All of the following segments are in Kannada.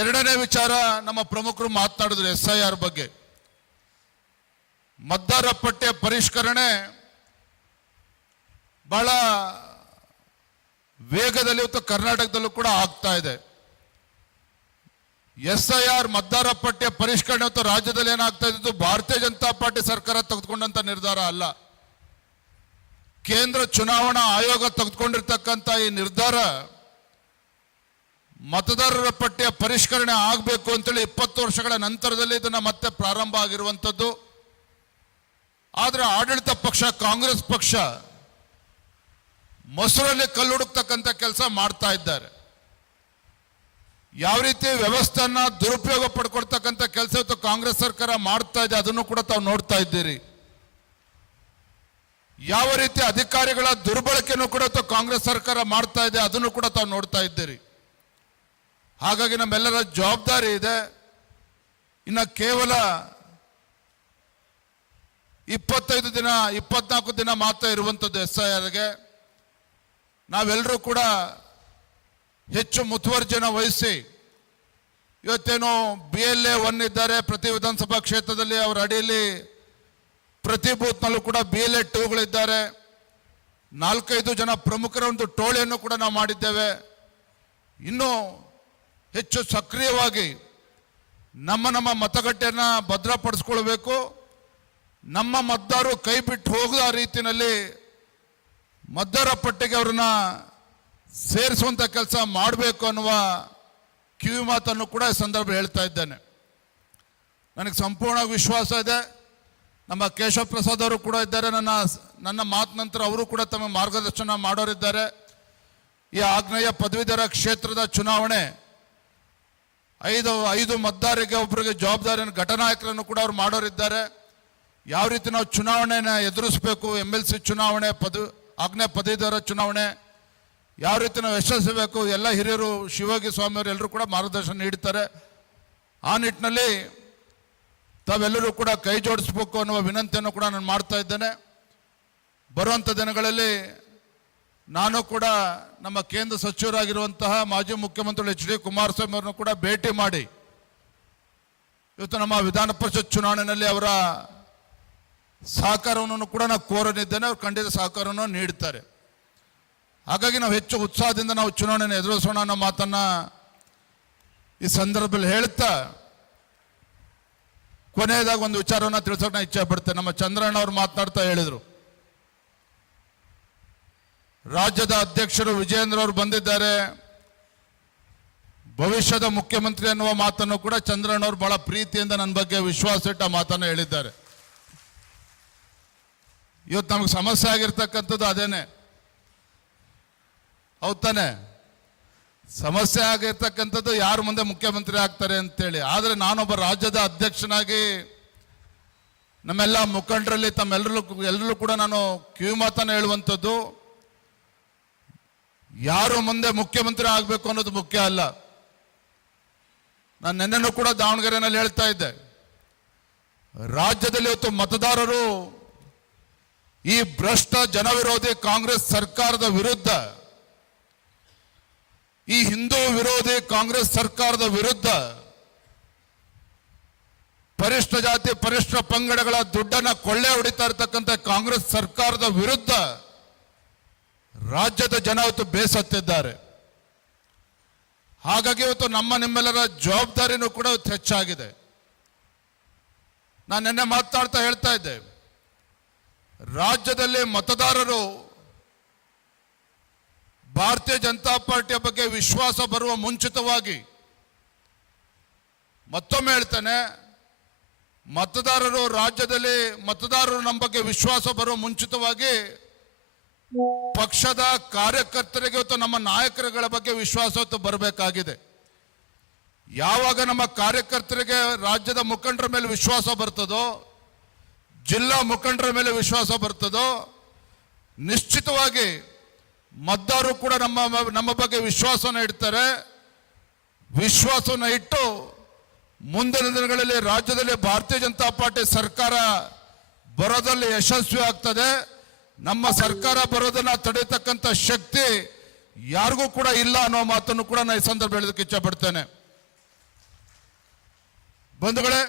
ಎರಡನೇ ವಿಚಾರ ನಮ್ಮ ಪ್ರಮುಖರು ಮಾತನಾಡಿದ್ರು SIR ಬಗ್ಗೆ. ಮತದಾರ ಪಟ್ಟಿಯ ಪರಿಷ್ಕರಣೆ ಬಹಳ ವೇಗದಲ್ಲಿ ಇವತ್ತು ಕರ್ನಾಟಕದಲ್ಲೂ ಕೂಡ ಆಗ್ತಾ ಇದೆ. SIR ಮತದಾರ ಪಟ್ಟಿಯ ಪರಿಷ್ಕರಣೆ ಇವತ್ತು ರಾಜ್ಯದಲ್ಲಿ ಏನಾಗ್ತಾ ಇದ್ದು ಭಾರತೀಯ ಜನತಾ ಪಾರ್ಟಿ ಸರ್ಕಾರ ತೆಗೆದುಕೊಂಡಂತ ನಿರ್ಧಾರ ಅಲ್ಲ. ಕೇಂದ್ರ ಚುನಾವಣಾ ಆಯೋಗ ತೆಗೆದುಕೊಂಡಿರ್ತಕ್ಕಂಥ ಈ ನಿರ್ಧಾರ ಮತದಾರರ ಪಟ್ಟಿಯ ಪರಿಷ್ಕರಣೆ ಆಗಬೇಕು ಅಂತೇಳಿ 20 ವರ್ಷಗಳ ನಂತರದಲ್ಲಿ ಇದನ್ನ ಮತ್ತೆ ಪ್ರಾರಂಭ ಆಗಿರುವಂಥದ್ದು. ಆದರೆ ಆಡಳಿತ ಪಕ್ಷ ಕಾಂಗ್ರೆಸ್ ಪಕ್ಷ ಮೊಸರಲ್ಲಿ ಕಲ್ಲು ಹುಡುಕ್ತಕ್ಕಂಥ ಕೆಲಸ ಮಾಡ್ತಾ ಇದ್ದಾರೆ. ಯಾವ ರೀತಿ ವ್ಯವಸ್ಥೆಯನ್ನ ದುರುಪಯೋಗ ಪಡ್ಕೊಳ್ತಕ್ಕಂಥ ಕೆಲಸ ಇವತ್ತು ಕಾಂಗ್ರೆಸ್ ಸರ್ಕಾರ ಮಾಡ್ತಾ ಇದೆ, ಅದನ್ನು ಕೂಡ ತಾವು ನೋಡ್ತಾ ಇದ್ದೀರಿ. ಯಾವ ರೀತಿ ಅಧಿಕಾರಿಗಳ ದುರ್ಬಳಕೆಯನ್ನು ಕೂಡ ಕಾಂಗ್ರೆಸ್ ಸರ್ಕಾರ ಮಾಡ್ತಾ ಇದೆ, ಅದನ್ನು ಕೂಡ ತಾವು ನೋಡ್ತಾ ಇದ್ದೀರಿ. ಹಾಗಾಗಿ ನಮ್ಮೆಲ್ಲರ ಜವಾಬ್ದಾರಿ ಇದೆ. ಇನ್ನು ಕೇವಲ 25 ದಿನ 24 ದಿನ ಮಾತ್ರ ಇರುವಂಥದ್ದು SIRಗೆ. ನಾವೆಲ್ಲರೂ ಕೂಡ ಹೆಚ್ಚು ಮುತುವರ್ಜಿಯನ್ನು ವಹಿಸಿ ಇವತ್ತೇನು BLA 1 ಇದ್ದಾರೆ ಪ್ರತಿ ವಿಧಾನಸಭಾ ಕ್ಷೇತ್ರದಲ್ಲಿ, ಅವರ ಅಡಿಯಲ್ಲಿ ಪ್ರತಿ ಬೂತ್ನಲ್ಲೂ ಕೂಡ BLA 2ಗಳಿದ್ದಾರೆ. 4-5 ಜನ ಪ್ರಮುಖರ ಒಂದು ಟೋಳಿಯನ್ನು ಕೂಡ ನಾವು ಮಾಡಿದ್ದೇವೆ. ಇನ್ನು ಹೆಚ್ಚು ಸಕ್ರಿಯವಾಗಿ ನಮ್ಮ ಮತಗಟ್ಟೆಯನ್ನು ಭದ್ರಪಡಿಸ್ಕೊಳ್ಬೇಕು. ನಮ್ಮ ಮತದಾರರು ಕೈ ಬಿಟ್ಟು ಹೋಗದ ರೀತಿಯಲ್ಲಿ ಮತದಾರ ಪಟ್ಟಿಗೆ ಅವ್ರನ್ನ ಸೇರಿಸುವಂಥ ಕೆಲಸ ಮಾಡಬೇಕು ಅನ್ನುವ ಕಿವಿ ಮಾತನ್ನು ಕೂಡ ಈ ಸಂದರ್ಭ ಹೇಳ್ತಾ ಇದ್ದೇನೆ. ನನಗೆ ಸಂಪೂರ್ಣ ವಿಶ್ವಾಸ ಇದೆ. ನಮ್ಮ ಕೇಶವ ಪ್ರಸಾದ್ ಅವರು ಕೂಡ ಇದ್ದಾರೆ. ನನ್ನ ಮಾತು ನಂತರ ಅವರು ಕೂಡ ತಮ್ಮ ಮಾರ್ಗದರ್ಶನ ಮಾಡೋರಿದ್ದಾರೆ. ಈ ಆಗ್ನೇಯ ಪದವೀಧರ ಕ್ಷೇತ್ರದ ಚುನಾವಣೆ 5 ಮತದಾರರಿಗೆ ಒಬ್ಬರಿಗೆ ಜವಾಬ್ದಾರಿಯನ್ನು ಘಟನಾಯಕರನ್ನು ಕೂಡ ಅವ್ರು ಮಾಡೋರಿದ್ದಾರೆ. ಯಾವ ರೀತಿ ನಾವು ಚುನಾವಣೆನ ಎದುರಿಸಬೇಕು, MLC ಚುನಾವಣೆ, ಆಗ್ನೇಯ ಪದವೀಧರ ಚುನಾವಣೆ ಯಾವ ರೀತಿ ನಾವು ಯಶಸ್ವಿಸಬೇಕು, ಎಲ್ಲ ಹಿರಿಯರು ಶಿವಯೋಗಿ ಸ್ವಾಮಿಯವರು ಎಲ್ಲರೂ ಕೂಡ ಮಾರ್ಗದರ್ಶನ ನೀಡ್ತಾರೆ. ಆ ನಿಟ್ಟಿನಲ್ಲಿ ತಾವೆಲ್ಲರೂ ಕೂಡ ಕೈ ಜೋಡಿಸ್ಬೇಕು ಅನ್ನುವ ವಿನಂತಿಯನ್ನು ಕೂಡ ನಾನು ಮಾಡ್ತಾ ಇದ್ದೇನೆ. ಬರುವಂಥ ದಿನಗಳಲ್ಲಿ ನಾನು ಕೂಡ ನಮ್ಮ ಕೇಂದ್ರ ಸಚಿವರಾಗಿರುವಂತಹ ಮಾಜಿ ಮುಖ್ಯಮಂತ್ರಿ HD ಕುಮಾರಸ್ವಾಮಿ ಅವರನ್ನು ಕೂಡ ಭೇಟಿ ಮಾಡಿ ಇವತ್ತು ನಮ್ಮ ವಿಧಾನ ಪರಿಷತ್ ಚುನಾವಣೆಯಲ್ಲಿ ಅವರ ಸಹಕಾರವನ್ನು ಕೂಡ ನಾನು ಕೋರನಿದ್ದೇನೆ. ಅವರು ಖಂಡಿತ ಸಹಕಾರವನ್ನು ನೀಡ್ತಾರೆ. ಹಾಗಾಗಿ ನಾವು ಹೆಚ್ಚು ಉತ್ಸಾಹದಿಂದ ನಾವು ಚುನಾವಣೆಯನ್ನು ಎದುರಿಸೋಣ ಅನ್ನೋ ಮಾತನ್ನ ಈ ಸಂದರ್ಭದಲ್ಲಿ ಹೇಳ್ತಾ ಕೊನೆಯದಾಗಿ ಒಂದು ವಿಚಾರವನ್ನು ತಿಳಿಸೋಕೆ ನಾನು ಇಚ್ಛೆ ಪಡ್ತೇನೆ. ನಮ್ಮ ಚಂದ್ರಣ್ಣ ಅವರು ಮಾತನಾಡ್ತಾ ಹೇಳಿದರು, ರಾಜ್ಯದ ಅಧ್ಯಕ್ಷರು ವಿಜಯೇಂದ್ರ ಅವರು ಬಂದಿದ್ದಾರೆ, ಭವಿಷ್ಯದ ಮುಖ್ಯಮಂತ್ರಿ ಅನ್ನುವ ಮಾತನ್ನು ಕೂಡ ಚಂದ್ರಣ್ಣ ಅವರು ಬಹಳ ಪ್ರೀತಿಯಿಂದ ನನ್ನ ಬಗ್ಗೆ ವಿಶ್ವಾಸ ಇಟ್ಟ ಮಾತನ್ನು ಹೇಳಿದ್ದಾರೆ. ಇವತ್ತು ನಮಗೆ ಸಮಸ್ಯೆ ಆಗಿರ್ತಕ್ಕಂಥದ್ದು ಅದೇನೆ, ಹೌದ್ ತಾನೆ? ಸಮಸ್ಯೆ ಆಗಿರ್ತಕ್ಕಂಥದ್ದು ಯಾರು ಮುಂದೆ ಮುಖ್ಯಮಂತ್ರಿ ಆಗ್ತಾರೆ ಅಂತೇಳಿ. ಆದರೆ ನಾನೊಬ್ಬ ರಾಜ್ಯದ ಅಧ್ಯಕ್ಷನಾಗಿ ನಮ್ಮೆಲ್ಲ ಮುಖಂಡರಲ್ಲಿ ಎಲ್ಲರೂ ಕೂಡ ನಾನು ಕಿವಿ ಮಾತನ್ನು ಹೇಳುವಂಥದ್ದು, ಯಾರು ಮುಂದೆ ಮುಖ್ಯಮಂತ್ರಿ ಆಗಬೇಕು ಅನ್ನೋದು ಮುಖ್ಯ ಅಲ್ಲ. ನಾನು ನಿನ್ನೆನೂ ಕೂಡ ದಾವಣಗೆರೆನಲ್ಲಿ ಹೇಳ್ತಾ ಇದ್ದೆ, ರಾಜ್ಯದಲ್ಲಿ ಇವತ್ತು ಮತದಾರರು ಈ ಭ್ರಷ್ಟ ಜನವಿರೋಧಿ ಕಾಂಗ್ರೆಸ್ ಸರ್ಕಾರದ ವಿರುದ್ಧ, ಈ ಹಿಂದೂ ವಿರೋಧಿ ಕಾಂಗ್ರೆಸ್ ಸರ್ಕಾರದ ವಿರುದ್ಧ, ಪರಿಷ್ಠ ಜಾತಿ ಪರಿಷ್ಠ ಪಂಗಡಗಳ ದುಡ್ಡನ್ನ ಕೊಳ್ಳೆ ಹೊಡಿತಾ ಇರತಕ್ಕಂಥ ಕಾಂಗ್ರೆಸ್ ಸರ್ಕಾರದ ವಿರುದ್ಧ ರಾಜ್ಯದ ಜನ ಇವತ್ತು ಬೇಸತ್ತಿದ್ದಾರೆ. ಹಾಗಾಗಿ ಇವತ್ತು ನಿಮ್ಮೆಲ್ಲರ ಜವಾಬ್ದಾರಿನೂ ಕೂಡ ಹೆಚ್ಚಾಗಿದೆ. ನಾನು ನಿನ್ನೆ ಮಾತಾಡ್ತಾ ಹೇಳ್ತಾ ಇದ್ದೆ, ರಾಜ್ಯದಲ್ಲಿ ಮತದಾರರು ಭಾರತೀಯ ಜನತಾ ಪಾರ್ಟಿಯ ಬಗ್ಗೆ ವಿಶ್ವಾಸ ಬರುವ ಮುಂಚಿತವಾಗಿ, ಮತ್ತೊಮ್ಮೆ ಹೇಳ್ತೇನೆ, ರಾಜ್ಯದಲ್ಲಿ ಮತದಾರರು ನಮ್ಮ ಬಗ್ಗೆ ವಿಶ್ವಾಸ ಬರುವ ಮುಂಚಿತವಾಗಿ ಪಕ್ಷದ ಕಾರ್ಯಕರ್ತರಿಗೆ ಇವತ್ತು ನಮ್ಮ ನಾಯಕರುಗಳ ಬಗ್ಗೆ ವಿಶ್ವಾಸ ಬರಬೇಕಾಗಿದೆ. ಯಾವಾಗ ನಮ್ಮ ಕಾರ್ಯಕರ್ತರಿಗೆ ರಾಜ್ಯದ ಮುಖಂಡರ ಮೇಲೆ ವಿಶ್ವಾಸ ಬರ್ತದೋ, ಜಿಲ್ಲಾ ಮುಖಂಡರ ಮೇಲೆ ವಿಶ್ವಾಸ ಬರ್ತದೋ, ನಿಶ್ಚಿತವಾಗಿ ಮತದಾರರು ಕೂಡ ನಮ್ಮ ಬಗ್ಗೆ ವಿಶ್ವಾಸವನ್ನು ಇಡ್ತಾರೆ. ವಿಶ್ವಾಸವನ್ನು ಇಟ್ಟು ಮುಂದಿನ ದಿನಗಳಲ್ಲಿ ರಾಜ್ಯದಲ್ಲಿ ಭಾರತೀಯ ಜನತಾ ಪಾರ್ಟಿ ಸರ್ಕಾರ ಬರೋದಲ್ಲಿ ಯಶಸ್ವಿ ಆಗ್ತದೆ. ನಮ್ಮ ಸರ್ಕಾರ ಬರೋದನ್ನ ತಡೆಯತಕ್ಕಂಥ ಶಕ್ತಿ ಯಾರಿಗೂ ಕೂಡ ಇಲ್ಲ ಅನ್ನೋ ಮಾತನ್ನು ಕೂಡ ನಾನು ಈ ಸಂದರ್ಭ ಹೇಳೋದಕ್ಕೆ ಇಚ್ಛೆ ಪಡ್ತೇನೆ. ಬಂಧುಗಳೇ,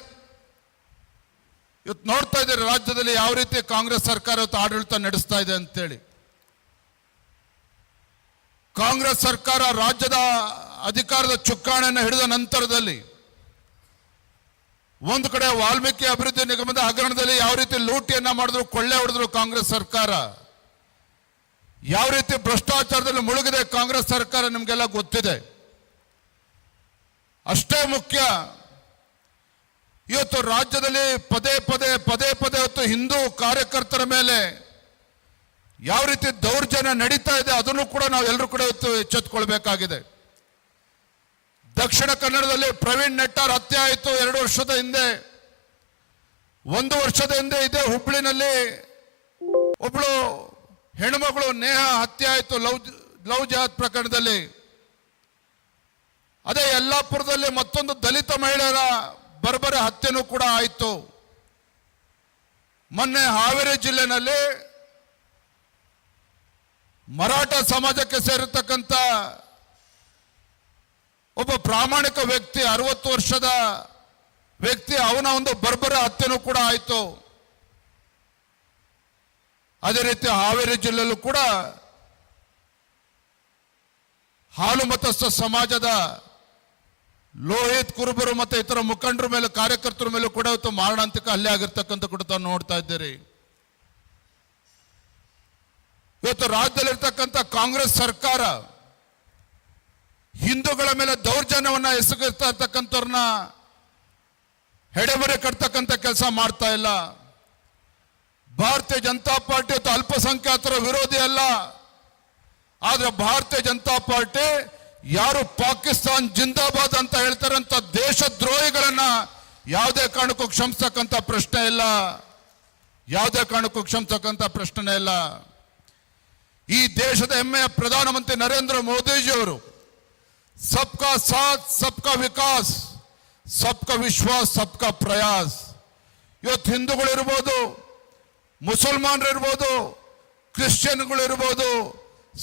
ಇವತ್ತು ನೋಡ್ತಾ ಇದ್ದೀರಿ ರಾಜ್ಯದಲ್ಲಿ ಯಾವ ರೀತಿ ಕಾಂಗ್ರೆಸ್ ಸರ್ಕಾರ ಇವತ್ತು ಆಡಳಿತ ನಡೆಸ್ತಾ ಇದೆ ಅಂತೇಳಿ. ಕಾಂಗ್ರೆಸ್ ಸರ್ಕಾರ ರಾಜ್ಯದ ಅಧಿಕಾರದ ಚುಕ್ಕಾಣಿಯನ್ನು ಹಿಡಿದ ನಂತರದಲ್ಲಿ ಒಂದು ಕಡೆ ವಾಲ್ಮೀಕಿ ಅಭಿವೃದ್ಧಿ ನಿಗಮದ ಹಗರಣದಲ್ಲಿ ಯಾವ ರೀತಿ ಲೂಟಿಯನ್ನ ಮಾಡಿದ್ರು, ಕೊಳ್ಳೆ ಹೊಡೆದ್ರು ಕಾಂಗ್ರೆಸ್ ಸರ್ಕಾರ, ಯಾವ ರೀತಿ ಭ್ರಷ್ಟಾಚಾರದಲ್ಲಿ ಮುಳುಗಿದೆ ಕಾಂಗ್ರೆಸ್ ಸರ್ಕಾರ ನಿಮಗೆಲ್ಲ ಗೊತ್ತಿದೆ. ಅಷ್ಟೇ ಮುಖ್ಯ, ಇವತ್ತು ರಾಜ್ಯದಲ್ಲಿ ಪದೇ ಪದೇ ಇವತ್ತು ಹಿಂದೂ ಕಾರ್ಯಕರ್ತರ ಮೇಲೆ ಯಾವ ರೀತಿ ದೌರ್ಜನ್ಯ ನಡೀತಾ ಇದೆ ಅದನ್ನು ಕೂಡ ನಾವು ಎಲ್ಲರೂ ಕೂಡ ಇವತ್ತು ಎಚ್ಚೆತ್ತುಕೊಳ್ಬೇಕಾಗಿದೆ. ದಕ್ಷಿಣ ಕನ್ನಡದಲ್ಲಿ ಪ್ರವೀಣ್ ನೆಟ್ಟಾರ್ ಹತ್ಯೆ ಆಯಿತು 2 ವರ್ಷದ ಹಿಂದೆ. 1 ವರ್ಷದ ಹಿಂದೆ ಇದೇ ಹುಬ್ಳಿನಲ್ಲಿ ಒಬ್ಳು ಹೆಣ್ಮಗಳು ನೇಹ ಹತ್ಯೆ ಆಯಿತು ಲವ್ ಜಿಹಾದ್ ಪ್ರಕರಣದಲ್ಲಿ. ಅದೇ ಯಲ್ಲಾಪುರದಲ್ಲಿ ಮತ್ತೊಂದು ದಲಿತ ಮಹಿಳೆಯರ ಬರ್ಬರ ಹತ್ಯೆನೂ ಕೂಡ ಆಯಿತು. ಮೊನ್ನೆ ಹಾವೇರಿ ಜಿಲ್ಲೆನಲ್ಲಿ ಮರಾಠ ಸಮಾಜಕ್ಕೆ ಸೇರಿರ್ತಕ್ಕಂಥ ಒಬ್ಬ ಪ್ರಾಮಾಣಿಕ ವ್ಯಕ್ತಿ, 60 ವರ್ಷದ ವ್ಯಕ್ತಿ, ಅವನ ಒಂದು ಬರ್ಬರ ಹತ್ಯೆನೂ ಕೂಡ ಆಯಿತು. ಅದೇ ರೀತಿ ಹಾವೇರಿ ಜಿಲ್ಲೆಯಲ್ಲೂ ಕೂಡ ಹಾಲು ಮತಸ್ಥ ಸಮಾಜದ ಲೋಹಿತ್ ಕುರುಬರು ಮತ್ತು ಇತರ ಮುಖಂಡರ ಮೇಲೆ, ಕಾರ್ಯಕರ್ತರ ಮೇಲೂ ಕೂಡ ಇವತ್ತು ಮಾರಣಾಂತಿಕ ಹಲ್ಲೆ ಆಗಿರ್ತಕ್ಕಂಥ ಕೂಡ ತಾವು ನೋಡ್ತಾ ಇದ್ದೀರಿ. ಇವತ್ತು ರಾಜ್ಯದಲ್ಲಿರ್ತಕ್ಕಂಥ ಕಾಂಗ್ರೆಸ್ ಸರ್ಕಾರ ಹಿಂದೂಗಳ ಮೇಲೆ ದೌರ್ಜನ್ಯವನ್ನ ಎಸಗಿರ್ತಾ ಇರ್ತಕ್ಕಂಥವ್ರನ್ನ ಹೆಡೆಬರೆ ಕಟ್ತಕ್ಕಂಥ ಕೆಲಸ ಮಾಡ್ತಾ ಇಲ್ಲ. ಭಾರತೀಯ ಜನತಾ ಪಾರ್ಟಿ ಇವತ್ತು ಅಲ್ಪಸಂಖ್ಯಾತರ ವಿರೋಧಿ ಅಲ್ಲ. ಆದ್ರೆ ಭಾರತೀಯ ಜನತಾ ಪಾರ್ಟಿ ಯಾರು ಪಾಕಿಸ್ತಾನ್ ಜಿಂದಾಬಾದ್ ಅಂತ ಹೇಳ್ತಾರಂತ ದೇಶದ್ರೋಹಿಗಳನ್ನ ಯಾವುದೇ ಕಾರಣಕ್ಕೂ ಕ್ಷಮಿಸ್ತಕ್ಕಂಥ ಪ್ರಶ್ನೆ ಇಲ್ಲ, ಯಾವುದೇ ಕಾರಣಕ್ಕೂ ಕ್ಷಮಿಸ್ತಕ್ಕಂಥ ಪ್ರಶ್ನೆ ಇಲ್ಲ. ಈ ದೇಶದ ಹೆಮ್ಮೆಯ ಪ್ರಧಾನಮಂತ್ರಿ ನರೇಂದ್ರ ಮೋದಿಜಿಯವರು ಸಬ್ಕಾ ಸಾಥ್ ಸಬ್ಕಾ ವಿಕಾಸ್ ಸಬ್ಕಾ ವಿಶ್ವಾಸ್ ಸಬ್ಕಾ ಪ್ರಯಾಸ್. ಇವತ್ತು ಹಿಂದೂಗಳು ಇರ್ಬೋದು, ಮುಸಲ್ಮಾನರು ಇರ್ಬೋದು, ಕ್ರಿಶ್ಚಿಯನ್ಗಳು ಇರ್ಬೋದು,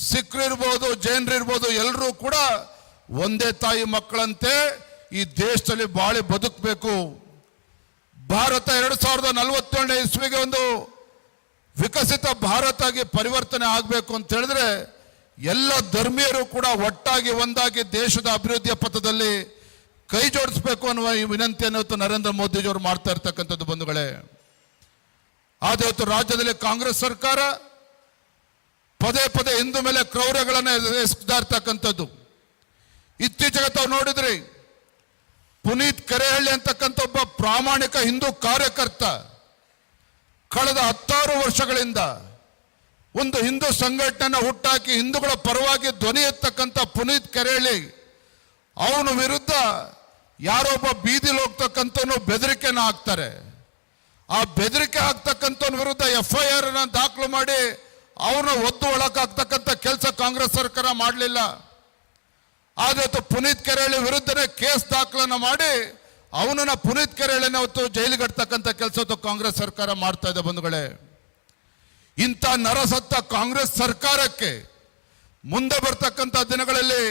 ಸಿಖ್ರು ಇರ್ಬೋದು, ಜೈನರು ಇರ್ಬೋದು, ಎಲ್ಲರೂ ಕೂಡ ಒಂದೇ ತಾಯಿ ಮಕ್ಕಳಂತೆ ಈ ದೇಶದಲ್ಲಿ ಬಾಳಿ ಬದುಕಬೇಕು. ಭಾರತ 2047ನೇ ಇಸ್ವಿಗೆ ಒಂದು ವಿಕಸಿತ ಭಾರತ ಆಗಿ ಪರಿವರ್ತನೆ ಆಗಬೇಕು ಅಂತ ಹೇಳಿದ್ರೆ ಎಲ್ಲ ಧರ್ಮೀಯರು ಕೂಡ ಒಟ್ಟಾಗಿ ಒಂದಾಗಿ ದೇಶದ ಅಭಿವೃದ್ಧಿಯ ಪಥದಲ್ಲಿ ಕೈ ಜೋಡಿಸಬೇಕು ಅನ್ನುವ ಈ ವಿನಂತಿಯನ್ನು ಇವತ್ತು ನರೇಂದ್ರ ಮೋದಿಜಿಯವರು ಮಾಡ್ತಾ ಇರ್ತಕ್ಕಂಥದ್ದು ಬಂಧುಗಳೇ. ಆದ್ರೆ ಇವತ್ತು ರಾಜ್ಯದಲ್ಲಿ ಕಾಂಗ್ರೆಸ್ ಸರ್ಕಾರ ಪದೇ ಹಿಂದೂ ಮೇಲೆ ಕ್ರೌರ್ಯಗಳನ್ನು ಎಸಗ್ತಾ ಇರ್ತಕ್ಕಂಥದ್ದು. ಇತ್ತೀಚೆಗೆ ತಾವು ನೋಡಿದ್ರಿ, ಪುನೀತ್ ಕೆರೆಹಳ್ಳಿ ಅಂತಕ್ಕಂಥ ಒಬ್ಬ ಪ್ರಾಮಾಣಿಕ ಹಿಂದೂ ಕಾರ್ಯಕರ್ತ ಕಳೆದ 16 ವರ್ಷಗಳಿಂದ ಒಂದು ಹಿಂದೂ ಸಂಘಟನೆಯನ್ನು ಹುಟ್ಟಾಕಿ ಹಿಂದೂಗಳ ಪರವಾಗಿ ಧ್ವನಿ ಎತ್ತಕ್ಕಂಥ ಪುನೀತ್ ಕೆರೆಹಳ್ಳಿ, ಅವನ ವಿರುದ್ಧ ಯಾರೊಬ್ಬ ಬೀದಿಲಿ ಹೋಗ್ತಕ್ಕಂಥವನು ಬೆದರಿಕೆನ ಹಾಕ್ತಾರೆ. ಆ ಬೆದರಿಕೆ ಹಾಕ್ತಕ್ಕಂಥವನ ವಿರುದ್ಧ FIR ದಾಖಲು ಮಾಡಿ ಅವನು ಒದ್ದು ಒಳಗಾಗ್ತಕ್ಕಂಥ ಕೆಲಸ ಕಾಂಗ್ರೆಸ್ ಸರ್ಕಾರ ಮಾಡಲಿಲ್ಲ. ಆದ್ರೆ ಪುನೀತ್ ಕೆರೆಹಳ್ಳಿ ವಿರುದ್ಧನೇ ಕೇಸ್ ದಾಖಲನ್ನ ಮಾಡಿ ಅವನನ್ನ ಪುನೀತ್ ಕೆರೆಹಳ್ಳಿನ ಅವತ್ತು ಜೈಲಿಗೆ ಕಟ್ತಕ್ಕಂಥ ಕೆಲಸ ಕಾಂಗ್ರೆಸ್ ಸರ್ಕಾರ ಮಾಡ್ತಾ ಇದೆ ಬಂಧುಗಳೇ. ಇಂಥ ನರಸತ್ತ ಕಾಂಗ್ರೆಸ್ ಸರ್ಕಾರಕ್ಕೆ ಮುಂದೆ ಬರ್ತಕ್ಕಂಥ ದಿನಗಳಲ್ಲಿ